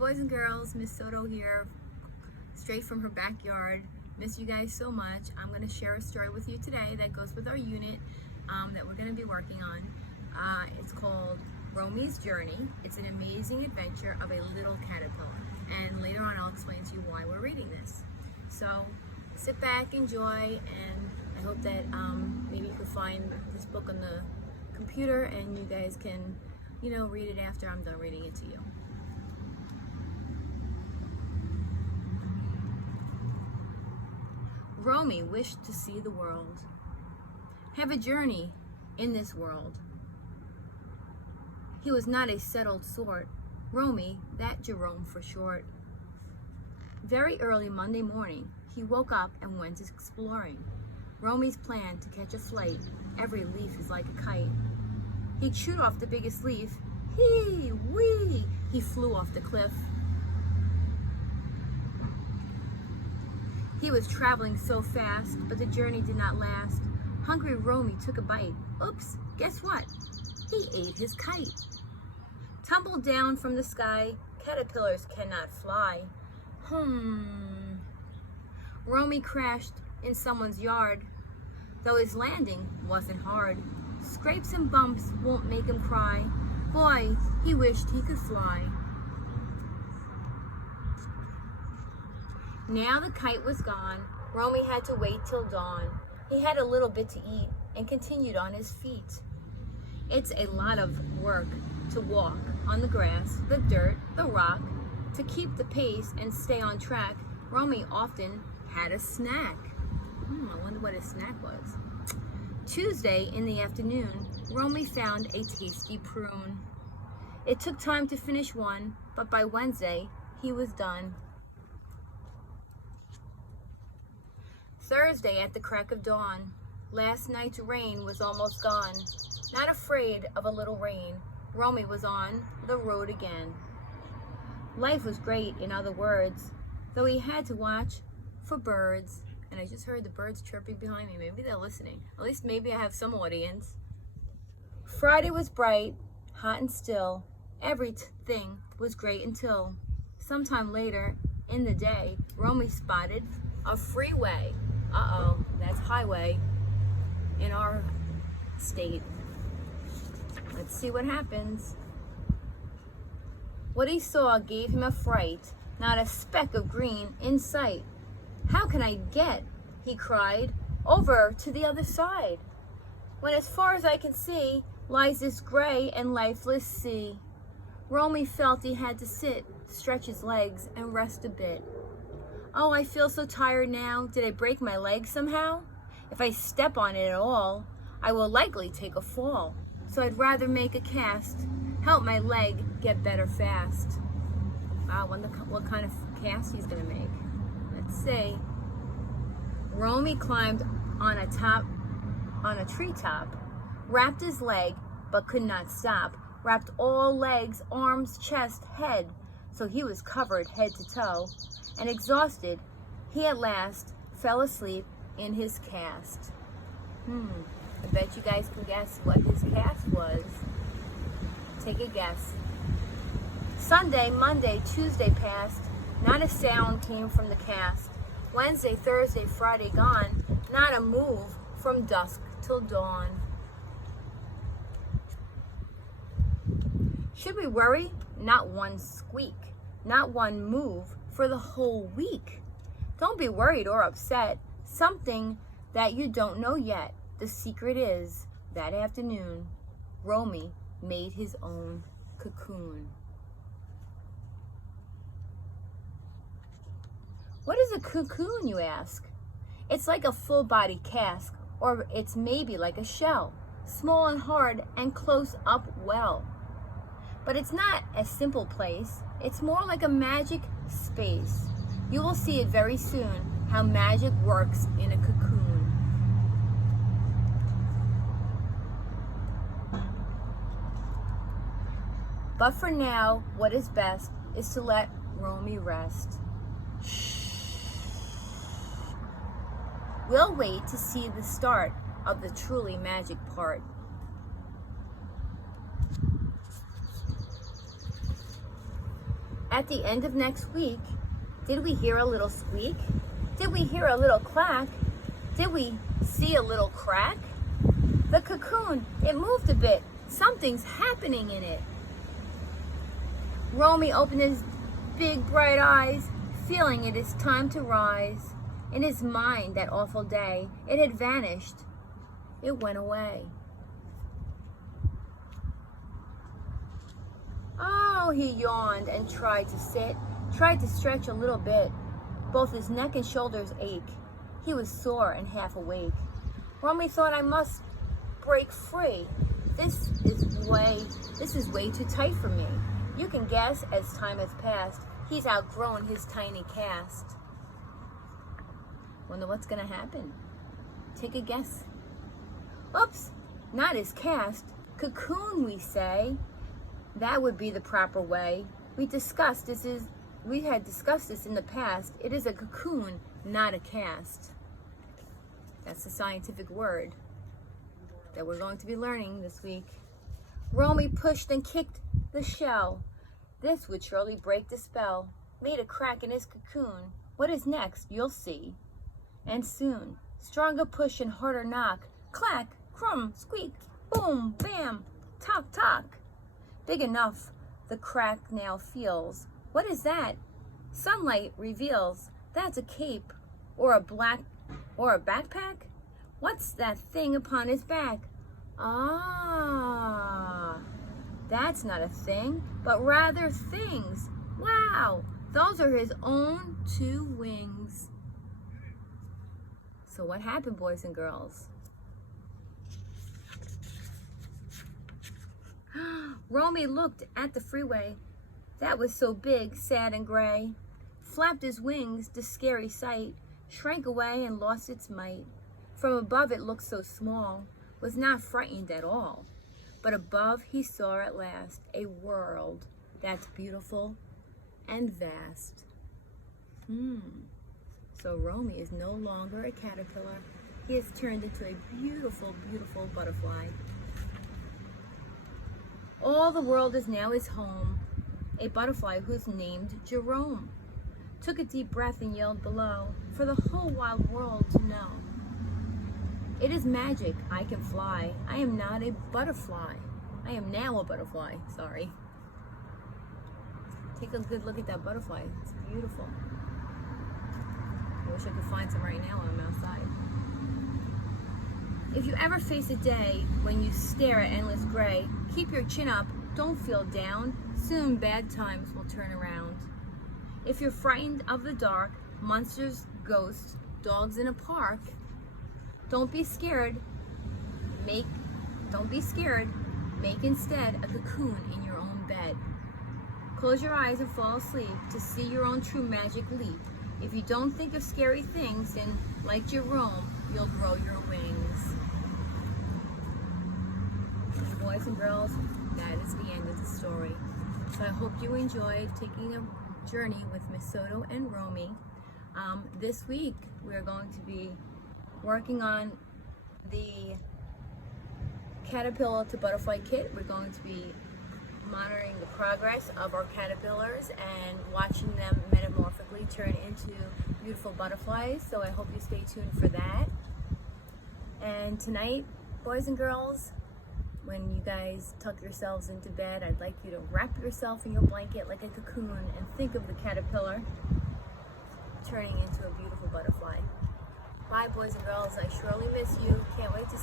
boys and girls, Miss Soto here, straight from her backyard. Miss you guys so much. I'm going to share a story with you today that goes with our unit that we're going to be working on. It's called Rommies Journey. It's an amazing adventure of a little caterpillar, and later on I'll explain to you why we're reading this. So sit back, enjoy, and I hope that maybe you can find this book on the computer and you guys can, read it after I'm done reading it to you. Romie wished to see the world, have a journey in this world. He was not a settled sort, Romie, that Jerome for short. Very early Monday morning, he woke up and went exploring. Romie's plan to catch a flight, every leaf is like a kite. He chewed off the biggest leaf, wee, he flew off the cliff. He was traveling so fast, but the journey did not last. Hungry Romie took a bite. Oops, guess what? He ate his kite. Tumbled down from the sky, caterpillars cannot fly. Romie crashed in someone's yard, though his landing wasn't hard. Scrapes and bumps won't make him cry. Boy, he wished he could fly. Now the kite was gone. Romie had to wait till dawn. He had a little bit to eat and continued on his feet. It's a lot of work to walk on the grass, the dirt, the rock. To keep the pace and stay on track, Romie often had a snack. I wonder what his snack was. Tuesday in the afternoon, Romie found a tasty prune. It took time to finish one, but by Wednesday, he was done. Thursday at the crack of dawn, last night's rain was almost gone. Not afraid of a little rain, Romie was on the road again. Life was great, in other words, though he had to watch for birds. And I just heard the birds chirping behind me. Maybe they're listening. At least maybe I have some audience. Friday was bright, hot and still. Everything was great until sometime later in the day, Romie spotted a freeway. That's highway in our state. Let's see what happens. What he saw gave him a fright, not a speck of green in sight. How can I get, he cried, over to the other side, when as far as I can see lies this gray and lifeless sea? Romie felt he had to sit, stretch his legs, and rest a bit. Oh, I feel so tired now. Did I break my leg somehow? If I step on it at all, I will likely take a fall. So I'd rather make a cast, help my leg get better fast. I wonder what kind of cast he's gonna make. Let's see. Romie climbed on a treetop, wrapped his leg, but could not stop. Wrapped all legs, arms, chest, head, so he was covered head to toe. And exhausted, he at last fell asleep in his cast. I bet you guys can guess what his cast was. Take a guess. Sunday, Monday, Tuesday passed. Not a sound came from the cast. Wednesday, Thursday, Friday gone. Not a move from dusk till dawn. Should we worry? Not one squeak. Not one move for the whole week. Don't be worried or upset. Something that you don't know yet. The secret is, that afternoon, Romie made his own cocoon. What is a cocoon, you ask? It's like a full-body cask, or it's maybe like a shell, small and hard and close up well. But it's not a simple place. It's more like a magic space. You will see it very soon, how magic works in a cocoon. But for now, what is best is to let Romie rest. Shh. We'll wait to see the start of the truly magic part. At the end of next week, did we hear a little squeak? Did we hear a little clack? Did we see a little crack? The cocoon, it moved a bit. Something's happening in it. Romie opened his big bright eyes, feeling it is time to rise. In his mind, that awful day, it had vanished. It went away. Oh, he yawned and tried to sit, tried to stretch a little bit. Both his neck and shoulders ache. He was sore and half awake. Romie thought, I must break free. This is way too tight for me. You can guess, as time has passed, he's outgrown his tiny cast. Wonder what's gonna happen. Take a guess. Oops, not his cast. Cocoon, we say. That would be the proper way. We had discussed this in the past. It is a cocoon, not a cast. That's the scientific word that we're going to be learning this week. Romie pushed and kicked the shell. This would surely break the spell. Made a crack in his cocoon. What is next, you'll see. And soon, stronger push and harder knock. Clack, crumb, squeak, boom, bam, tock, tock. Big enough, the crack now feels. What is that? Sunlight reveals. That's a cape, or a backpack? What's that thing upon his back? Ah, that's not a thing, but rather things. Wow, those are his own 2 wings. So what happened, boys and girls? Romie looked at the freeway. That was so big, sad, and gray. Flapped his wings, the scary sight. Shrank away and lost its might. From above it looked so small. Was not frightened at all. But above he saw at last a world that's beautiful and vast. So Romie is no longer a caterpillar. He has turned into a beautiful, beautiful butterfly. All the world is now his home. A butterfly who's named Jerome. Took a deep breath and yelled below for the whole wide world to know. It is magic, I can fly. I am not a butterfly. I am now a butterfly, sorry. Take a good look at that butterfly. It's beautiful. I wish I could find some right now when I'm outside. If you ever face a day when you stare at endless gray, keep your chin up, don't feel down. Soon bad times will turn around. If you're frightened of the dark, monsters, ghosts, dogs in a park, don't be scared. Make instead a cocoon in your own bed. Close your eyes and fall asleep to see your own true magic leap. If you don't think of scary things, then like Jerome, you'll grow your wings. And boys and girls, that is the end of the story. So I hope you enjoyed taking a journey with Miss Soto and Romie. This week we're going to be working on the caterpillar to butterfly kit. We're going to be monitoring the progress of our caterpillars and watching them metamorphically turn into beautiful butterflies. So I hope you stay tuned for that. And tonight, boys and girls, when you guys tuck yourselves into bed, I'd like you to wrap yourself in your blanket like a cocoon and think of the caterpillar turning into a beautiful butterfly. Bye, boys and girls. I surely miss you. Can't wait to